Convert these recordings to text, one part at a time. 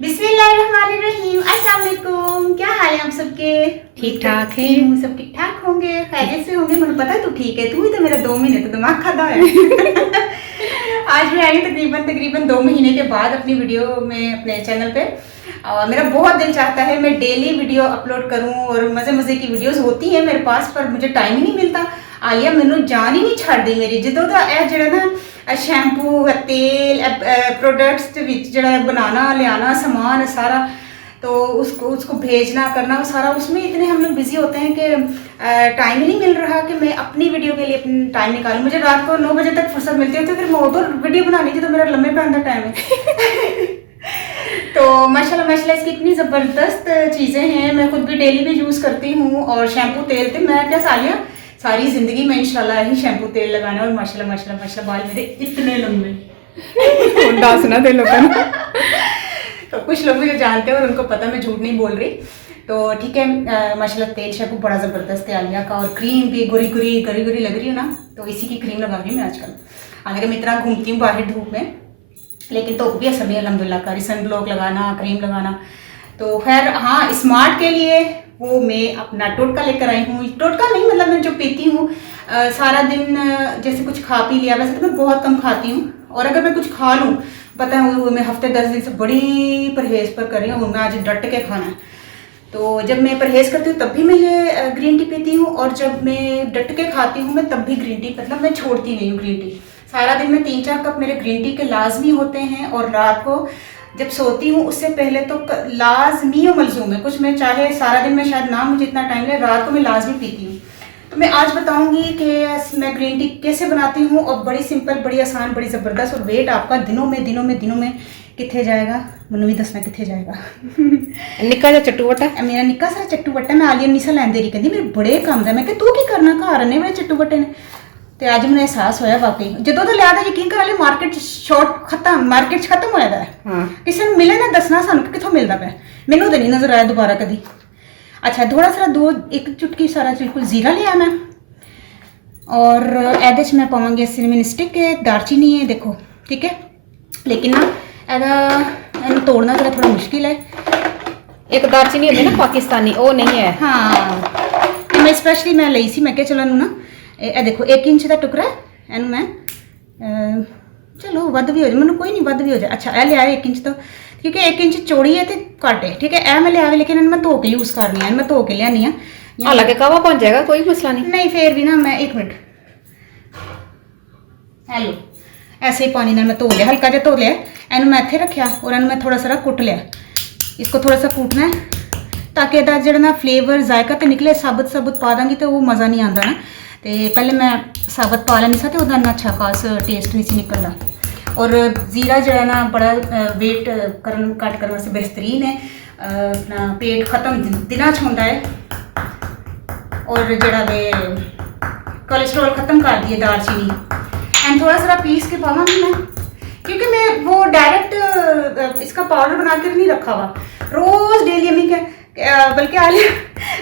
बिस्मिल्लाहिर्रहमानिर्रहीम। अस्सलाम वालेकुम। क्या हाल है आप सबके? ठीक ठाक है। सब ठीक ठाक होंगे, खैरियत से होंगे। मुझे पता है तू ठीक है, तू ही तो मेरा 2 महीने तो दिमाग खाता है। आज मैं आई तकरीबन 2 महीने के बाद अपनी वीडियो में अपने चैनल पे। मेरा बहुत दिल चाहता है मैं डेली वीडियो अपलोड करूं और मज़े मज़े की वीडियोस होती हैं मेरे पास, पर मुझे टाइम ही नहीं मिलता। आलिया मैनू जान ही नहीं छड़ दी मेरी जो जरा ना शैम्पू तेल प्रोडक्ट्स जरा बनाना लियाना सामान सारा, तो उसको भेजना करना सारा, उसमें इतने हम लोग बिजी होते हैं कि टाइम ही नहीं मिल रहा कि मैं अपनी वीडियो के लिए अपनी टाइम निकालूं। मुझे रात को 9 बजे तक फुर्सत मिलती है, तो फिर मैं उधर वीडियो बनानी थी, तो मेरा लम्बे पे अंदर टाइम है। तो माशाल्लाह इसकी इतनी ज़बरदस्त चीज़ें हैं, मैं खुद भी डेली भी यूज़ करती हूँ। और शैम्पू तेल तो मैं क्या सालिया सारी ज़िंदगी में इंशाल्लाह ही शैम्पू तेल लगाना। और माशाल्लाह बाल मेरे इतने लंबे। डांसना दे लोगों को। तो कुछ लोग मुझे जानते हैं और उनको पता मैं झूठ नहीं बोल रही। तो ठीक है, माशाल्लाह तेल शैम्पू बड़ा ज़बरदस्त है आलिया का, और क्रीम भी गुरी गुरी लग रही है ना, तो इसी की क्रीम लगा रही हूँ मैं आजकल। हालांकि मैं इतना घूमती हूँ बाहर धूप में, लेकिन तो भी असर नहीं अल्हम्दुलिल्लाह का। सन ब्लॉक लगाना, क्रीम लगाना, तो खैर हाँ, स्मार्ट के लिए वो मैं अपना टोटका लेकर आई हूँ। टोटका नहीं, मतलब मैं जो पीती हूँ सारा दिन, जैसे कुछ खा पी लिया, वैसे तो मैं बहुत कम खाती हूँ। और अगर मैं कुछ खा लूँ, पता है वो मैं हफ्ते 10 दिन से बड़ी परहेज़ पर कर रही हूँ, मैं आज डट के खाना है। तो जब मैं परहेज़ करती हूँ तब भी मैं ये ग्रीन टी पीती हूँ, और जब मैं डट के खाती हूँ मैं तब भी ग्रीन टी, मतलब मैं छोड़ती नहीं हूँ ग्रीन टी। सारा दिन में 3-4 कप मेरे ग्रीन टी के लाजमी होते हैं। और रात को जब सोती हूँ उससे पहले तो लाजमी और मलजूम है, कुछ मैं चाहे सारा दिन में शायद ना मुझे इतना टाइम लगे, रात को मैं लाजमी पीती हूँ। तो मैं आज बताऊंगी कि मैं ग्रीन टी कैसे बनाती हूँ, और बड़ी सिंपल, बड़ी आसान, बड़ी ज़बरदस्त। और वेट आपका दिनों में कितने जाएगा, मैनू भी दसना कितने जाएगा। निक्का जा चट्टू वट्टा मेरा निक्का सारा चट्टू वट्टा। मैं आलिया निशा लैंदे रही, कहती मेरे बड़े काम है। मैं कि तू की करना, घर आने बड़े चट्टू वट्टे ने। तो अज मैंने एहसास होया वाकई, जो तो लिया था यकीन कर ले, मार्केट खत्म होया है। हाँ। किसी ने मिले ना दसना सानू कितों मिलता पाया, मैनू तो नहीं नजर आया दोबारा कभी। अच्छा, थोड़ा सा 1 चुटकी सारा बिल्कुल जीरा लिया मैं, और एदे च मैं पावांगी सिनेमन स्टिक है, दालचीनी है, देखो ठीक है। लेकिन ना एदा तोड़ना जरा थोड़ा मुश्किल है। एक दालचीनी होती है ना पाकिस्तानी, वो नहीं है। हाँ, मैं स्पेशली मैं ली सी, मैं क्या चलो ना ये देखो 1 इंच का टुकड़ा है, मैं चलो वध भी हो जाए, मैं कोई नहीं वध भी हो जाए। अच्छा ए लिया 1 इंच, तो क्योंकि 1 इंच चौड़ी है तो घट है, ठीक है। ए मैं लिया, लेकिन मैं धो के यूज़ करनी है, मैं धो के लियानी है। हालांकि कावा बन जाएगा, कोई मसला नहीं। नहीं फिर भी ना, मैं 1 मिनट, हेलो, ऐसे ही पानी मैं धो लिया, हल्का जहा धो लिया, एनू मैं इत्थे रखा, और एनू मैं थोड़ा सा कुट लिया। इसको थोड़ा सा कूटना है ताकि इहदा जिहड़ा ना फ्लेवर जायका तो निकले। साबुत पा दांगी तो वो मज़ा नहीं आता ना, तो पहले मैं साबुत पा लैनी सा, तो वह ना अच्छा खास टेस्ट नहीं सी निकलता। और जीरा जो है ना बड़ा वेट घट करने वास्ते बेहतरीन है, अपना पेट खत्म दिनों च होंदा है, और जड़ा वे कोलेस्ट्रॉल खत्म कर दी है दालचीनी। एंड थोड़ा सा पीस के पावांगी मैं, क्योंकि मैं वो डायरेक्ट इसका पाउडर बना कर नहीं रखा हुआ। रोज़ डेली अम्मी के, बल्कि आलिया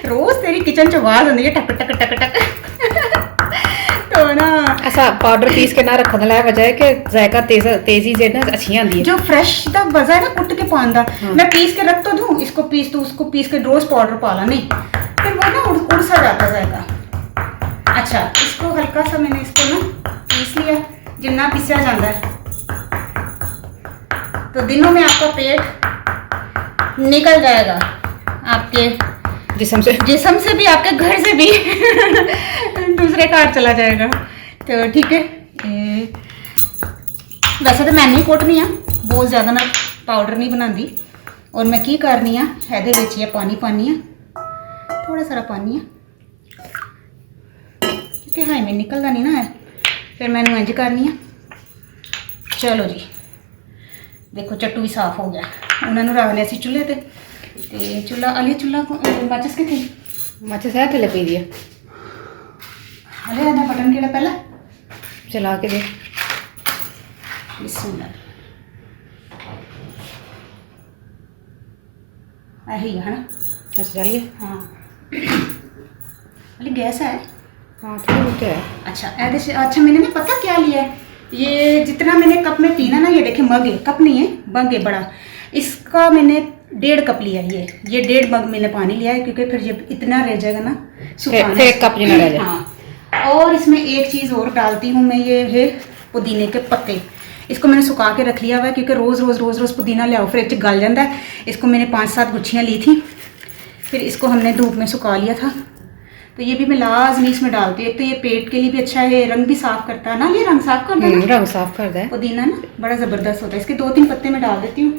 रोज़ तेरी किचन च आवाज़ आती है टक टक टक टक। तो ना ऐसा पाउडर पीस के ना रखने ला वजह है कि जायका तेजी से ना अच्छी आती है। जो फ्रेश का वजह है ना कुट के पान का, मैं पीस के रख तो दूँ, इसको पीस दूँ, उसको पीस के रोज़ पाउडर पा ला, नहीं फिर वो ना उड़ सा जाता जाएगा। अच्छा, इसको हल्का सा मैंने इसको ना पीस लिया, जितना पीसा जाता है, तो दिनों में आपका पेट निकल जाएगा, आपके जिस्म से भी, आपके घर से भी दूसरे कार चला जाएगा। तो ठीक है, वैसे तो मैं नहीं कुटनी है, बहुत ज़्यादा मैं पाउडर नहीं बनाती। और मैं की करनी है, एहदे विच ये पानी पानी है, थोड़ा सारा पानी है, क्योंकि हाई में निकलता नहीं ना है। फिर मैंने इंज करनी है। चलो जी, देखो चट्टू भी साफ हो गया। उन्होंने रख लिया सी चूल्हे ते चूल्हा अली चूल्हा माचिस कितनी माचिस है थले पी दिया। अरे आधा बटन केड़ा पहला चला के दे। बिस्मिल्लाह, यही है ना। अच्छा चलिए। हाँ अली गैस है। हाँ थोड़ा बहुत है। अच्छा ऐसे से, अच्छा मैंने ना पता क्या लिया है, ये जितना मैंने कप में पीना ना, ये देखे मग है, कप नहीं है, मग है बड़ा। इसका मैंने 1.5 कप लिया है, ये 1.5 मग मैंने पानी लिया है, क्योंकि फिर जब इतना रह जाएगा ना सुखाना, फिर 1 कप जितना रह जाए। हाँ। और इसमें एक चीज़ और डालती हूँ मैं, ये है पुदीने के पत्ते। इसको मैंने सुखा के रख लिया हुआ है, क्योंकि रोज़ पुदीना ले आओ फ्रिज च गल जाता है। इसको मैंने 5-7 गुच्छियाँ ली थी, फिर इसको हमने धूप में सुखा लिया था, तो ये भी मैं लाजमी इसमें डालती हूँ। एक तो ये पेट के लिए भी अच्छा है, रंग भी साफ़ करता है ना, ये रंग साफ़ करता है ना, रंग साफ करता है पुदीना ना बड़ा ज़बरदस्त होता है। इसके 2-3 पत्ते मैं डाल देती हूँ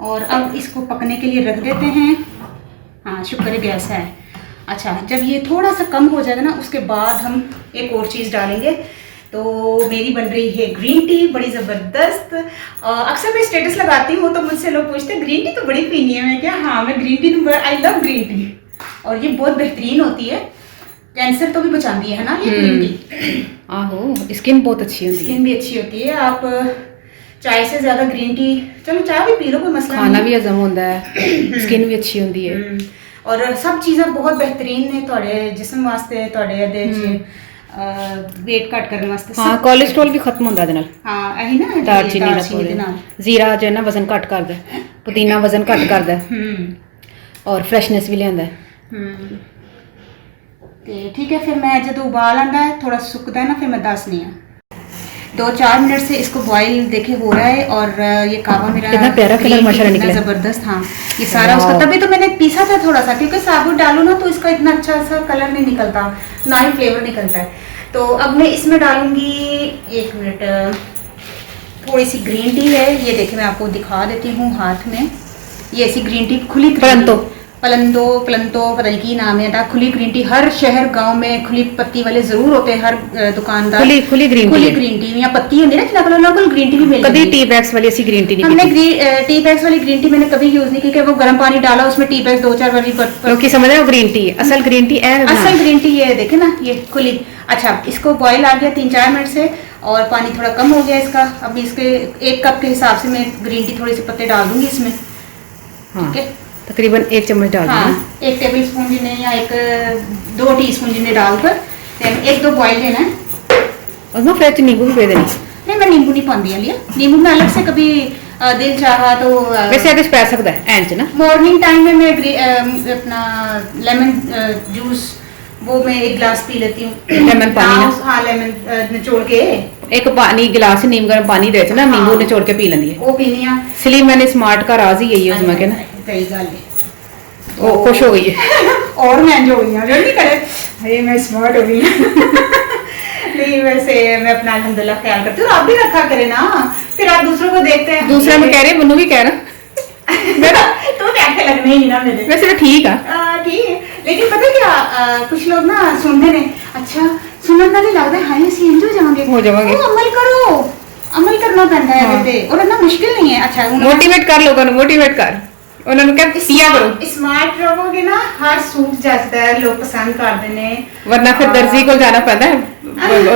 और अब इसको पकने के लिए रख देते हैं। हाँ, शुक्र है गैस है। अच्छा, जब ये थोड़ा सा कम हो जाएगा ना, उसके बाद हम एक और चीज़ डालेंगे। तो मेरी बन रही है ग्रीन टी, बड़ी ज़बरदस्त। अक्सर मैं स्टेटस लगाती हूँ तो मुझसे लोग पूछते हैं ग्रीन टी तो बड़ी पीनी है। मैं क्या, हाँ मैं ग्रीन टी तो आई लव ग्रीन टी, और ये बहुत बेहतरीन होती है, कैंसर तो भी बचाती है ना ये ग्रीन टी। आहो, स्किन बहुत अच्छी होती है, स्किन भी अच्छी होती है। आप चाय से ज़्यादा ग्रीन टी, चलो चाय भी पी लो, कोई मसला खाना भी हजम होता है, स्किन भी अच्छी होती है, और सब चीज़ें बहुत बेहतरीन ने तुहाडे जिस्म वास्ते, तुहाडे ਇਹਦੇ ਚ वेट घट करने वास्ते। हाँ, कोलेस्ट्रॉल भी खत्म होता है हाँ यही ना, दालचीनी दे नाल। जीरा जो है ना वजन घट करता है, पुदीना वजन घट करता है और फ्रैशनेस भी लियाता है। तो ठीक है, फिर मैं जो उबाल आंदा है, थोड़ा सुकता है ना, फिर मैं दसनी है। 2-4 मिनट से इसको बॉईल देखे हो रहा है, और ये कावा मेरा कितना प्यारा कलर माशाल्लाह निकला, ज़बरदस्त। हाँ, ये सारा उसका, तभी तो मैंने पीसा था थोड़ा सा, क्योंकि साबुत डालो ना तो इसका इतना अच्छा सा कलर नहीं निकलता, ना ही फ्लेवर निकलता है। तो अब मैं इसमें डालूंगी, 1 मिनट, थोड़ी सी ग्रीन टी है, ये देखिए मैं आपको दिखा देती हूँ हाथ में। ये ऐसी ग्रीन टी खुली, पलंदो पता नहीं की नाम है, खुली ग्रीन टी। हर शहर गांव में खुली पत्ती वाले जरूर होते हैं, हर दुकानदार खुली ग्रीन टी या पत्ती होती है ना, लोकल ग्रीन टी भी मिलती है। कभी टी बैग्स वाली ऐसी ग्रीन टी नहीं हमने टी बैग्स वाली ग्रीन टी मैंने कभी यूज नहीं की, क्योंकि वो गर्म पानी डाला, उसमें टी बैग 2-4 वाली लोग समझ रहे हो ग्रीन टी, असल ग्रीन टी है, असल ग्रीन टी ये देखे ना, ये खुली। अच्छा, इसको बॉयल आ गया 3-4 मिनट से, और पानी थोड़ा कम हो गया इसका। अब इसके 1 कप के हिसाब से मैं ग्रीन टी थोड़े से पत्ते डाल दूंगी इसमें। ठीक है, तकरीबन 1 चम्मच डाल देना। 1 टेबल स्पून जिन्हें या 1-2 टीस्पून जिन्हें डालकर 1-2 बॉयल देना है। और मैं फ्रेश नींबू भी दे देनी। नहीं, मैं नींबू नहीं पाती लिया, नींबू में अलग से कभी दिल चाहा तो वैसे कुछ पै सकता है एंड ना। मॉर्निंग टाइम में मैं अपना लेमन जूस वो मैं 1 गिलास पी लेती हूँ। लेमन पानी ना, हाँ लेमन निचोड़ के, एक पानी गिलास नीम गर्म पानी दे ना, नींबू निचोड़ के पी लेंदी है, वो पीनी है। इसलिए मैंने स्मार्ट का राज ही यही है उसमें के ना, सही गल है, वो खुश हो गई है और मैं जो हुई हूँ, जो नहीं करे अरे मैं स्मार्ट हो गई नहीं, वैसे मैं अपना अल्हम्दुलिल्लाह ख्याल करती हूँ, आप भी रखा करे ना, फिर आप दूसरों को देखते हैं। दूसरा में कह रहे मनु भी कह रहा मेरा तो आंखें लगने ही नहीं ना मेरे। वैसे तो ठीक है, ठीक है, लेकिन पता क्या, कुछ लोग ना सुनते ने, अच्छा सुनन का नहीं लगता, हाय ਅਸੀਂ ਇੰਜ हो जावांगे, अमल करो, अमल करना पैंदा है ਇਹਦੇ ਤੇ, और ना मुश्किल नहीं है। अच्छा, मोटिवेट कर लोगों को, मोटिवेट कर उन्होंने क्या पिया करो, स्मार्ट रहोगे ना, हर सूट जचदा है, लोग पसंद करते ने, वरना फिर दर्जी को जाना पैंदा है,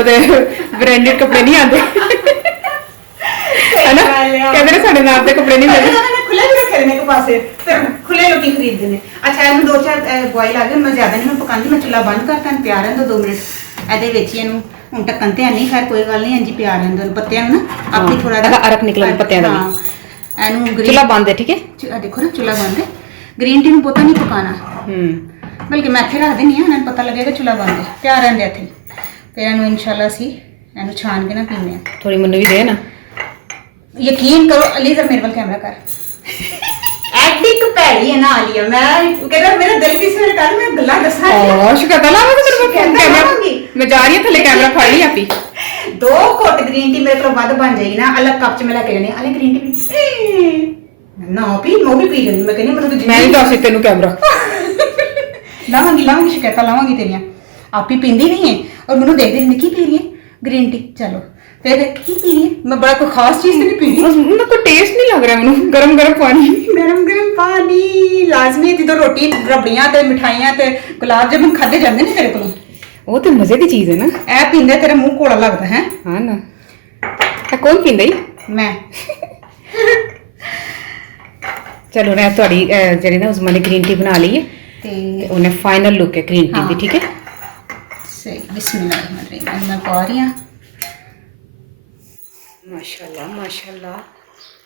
ओदे ब्रांडेड कपड़े नहीं आते है ना, कहते ने साडे नाम दे कपड़े नहीं मिलते, खुले भी रखे ने को पासे, फिर खुले लोग ही खरीदते ने। अच्छा, ਇਹਨੂੰ 2-4 ਬॉईल ਆ ਗਏ, मैं ज्यादा नहीं मैं पकांदी, मैं चुੱਲ੍ਹਾ ਬੰਦ ਕਰਤਾ, ਪਿਆ ਰਹਿਣ ਦੋ 2 ਮਿੰਟ ਇਹਦੇ ਵਿੱਚ। ਇਹਨੂੰ ਹੁਣ ਢੱਕਣ ਤੇ ਨਹੀਂ, ਖੈਰ ਕੋਈ ਗੱਲ ਨਹੀਂ, ਇੰਜ ਪਿਆ ਰਹਿਣ ਦੋ ਪੱਤਿਆਂ ਨੂੰ ਨਾ, ਆਪੇ ਥੋੜਾ ਜਿਹਾ ਅਰਕ ਨਿਕਲਣ ਪੱਤਿਆਂ ਦਾ ਵੀ। ਇਹਨੂੰ चूल्हा बंद है, ठीक है, देखो ना चूल्हा बंद है। ग्रीन टी में पोता नहीं पकाना, बल्कि मैं इत्थे रख देनी है, उन्हें पता लगेगा चूल्हा बंद है, प्यार रहंदे इत्थे। फिर इन्हू इंशाल्लाह असी इन्हू छान के ना पीने आ। थोड़ी मनु भी दे ना, यकीन करो अली, जरा मेरे वाल कैमरा कर, एडिक पैड़ी है ना आलिया, मैं कहता मेरा दिल किसी ने कर, मैं गल्ला दसा शिकायत लावा तेरे को कैमरा, मैं जा रही हूं थले कैमरा फड़ ली आपी। 2 घुट ग्रीन टी मेरे को वध बन जाएगी ना, अलग कप च मैं लेके जानी, अलग ग्रीन टी ना पी, मैं भी पी लेनी। मैं कहनी मतलब मैं नहीं दस तेनू कैमरा लावांगी शिकायत लावांगी तेरिया, आप ही पींदी नहीं है, और मैनू देख देख निकी पी रही है ग्रीन टी, चलो फिर की पी रही है, मैं बड़ा कोई खास चीज नहीं पी रही, उनको कोई टेस्ट नहीं लग रहा मैनू, गरम गरम पानी लाजमी है। जो रोटी रबड़ियां ते मिठाइयां ते गुलाब जामुन खादे जांदे ने तेरे कोलों, वो तो मजे की चीज है ना, ए पींदे तेरा मुंह कोड़ा लगदा है। हां ना, कौन पींदा ही मैं चलो ना थोड़ी जेडी ना उस्मान ने ग्रीन टी बना ली है ते उन्हें फाइनल लुक है ग्रीन टी दी, ठीक है। सही, बिस्मिल्लाह मैं पा रही हूं। माशाल्लाह माशाल्लाह,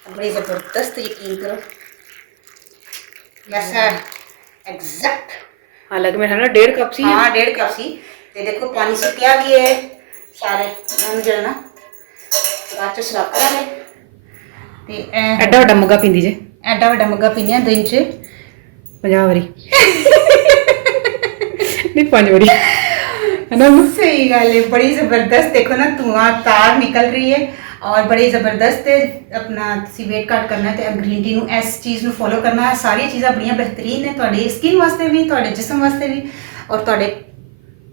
बड़ी ज़बरदस्त, यकीन करो। वैसा एग्जैक्ट हालांकि मेरा ना 1.5 कप सी है। हाँ 1.5 कप सी। ते देखो पानी सुक्या भी है सारे हम जो है ना बाद च सराप करांगे। ते एडा वड्डा मग्गा पींदी जे, एडा वड्डा मग्गा पीने आ दिन च 50 वारी नहीं 5 वारी है ना। सही गल है, बड़ी ज़बरदस्त। देखो ना धुआं तार निकल रही है और बड़ी ज़बरदस्त है। अपना तुसी वेट घट करना है तो ग्रीन टी इस चीज़ को फॉलो करना है। सारी चीज़ां बड़ियां बेहतरीन ने तुहाडी स्किन वास्ते भी, तुहाडे जिस्म वास्ते भी और तुहाडे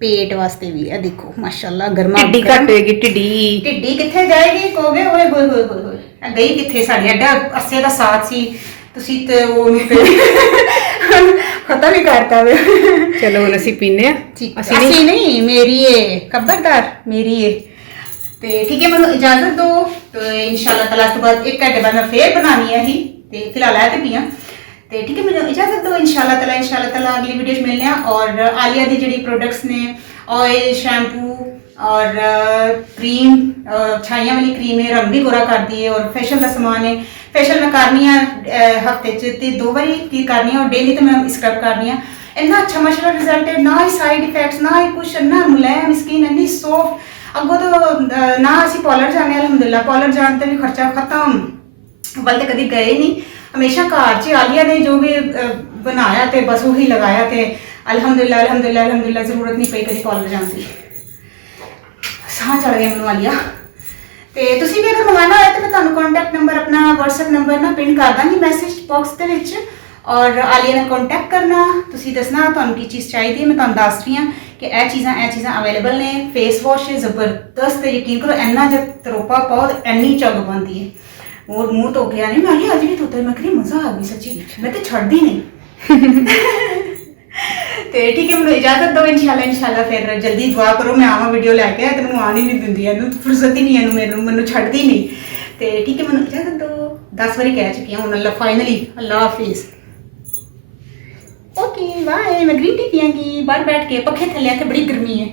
पेट वास्ते भी। है देखो माशाल्लाह गर्मा टिड्डी घट होएगी, टिड्डी ढिड्डी कित्थे जाएगी कहोगे ओए होए होए होए होए गई कित्थे साडी एडा अरसे दा साथ सी तुसी ते ਉਹਨੂੰ ਤੇ खत्म ही करता वे। चलो हुण असीं पीने आ। ਅਸੀਂ ਨਹੀਂ ਮੇਰੀ ਏ खबरदार मेरी ਏ ਤੇ ठीक है ਮੈਨੂੰ इजाजत दो तो इंशाल्लाह ताला तो बाद 1 घंटे बाद मैं फिर बनानी है ही ते फिलहाल है ते पियां ते ठीक है ਮੈਨੂੰ इजाजत दो। इंशाल्लाह ताला अगली वीडियो च मिलने हैं। और आलिया दी जेडी प्रोडक्ट्स ने ऑयल शैम्पू और क्रीम छाइयां वाली क्रीम है, रंग भी गोरा करती है। और फेशियल का सामान है, फेशियल मैं करनी है हफ्ते च 2 बारी की करनी है और डेली तो मैं स्क्रब करनी है। इन्ना अच्छा माशाल्लाह रिजल्ट है, ना ही साइड इफेक्ट्स ना ही कुछ, इन्ना मुलायम स्किन इन्नी सॉफ्ट। अगों तो ना असी पार्लर जाने अलहमदुलिल्लाह, पार्लर जाने ते भी खर्चा खत्म, बल तो कभी गए नहीं, हमेशा घर च आलिया ने जो भी बनाया तो बस वही लगाया तो अलहमदुलिल्लाह अलहमदुलिल्लाह अलहमदुलिल्लाह जरूरत नहीं पई कभी पार्लर जाने की। साह चढ़ गया मैनू आलिया। तो तुसी भी अगर मंगाना होए तो मैं तुहानू कॉन्टैक्ट नंबर अपना व्हाट्सएप नंबर ना पिन कर दांगी मैसेज बॉक्स दे विच और आलिया ने कॉन्टैक्ट करना, तुसी दसना तुहानू की चीज़ चाहिए। मैं तुहानू दस रही हाँ कि यह चीज़ां अवेलेबल ने। फेस वॉश है जबरदस्त, यकीन करो इन्ना जब तरोपा पाओ तो इन्नी झग बनती है और मुँह धो के आनी मैं अज भी धोता मैं कही मज़ा आ गई सच्ची, मैं तो छड़दी नहीं। तो ठीक है मैं इजाजत दो। इंशाल्लाह फिर जल्दी दुआ करो मैं आवा वीडियो लैके तो मैं आने नहीं दिंदी, फुर्सत ही नहीं है मैनू छड़दी नहीं। तो ठीक है मैं इजाजत दो, 10 बारी कह चुकी हूँ अल्लाह फाइनली अल्लाह हाफिज़। Okay bye. मैं ग्रीन टी पियांगी बाहर बैठ के, पखे थले आके बड़ी गर्मी है।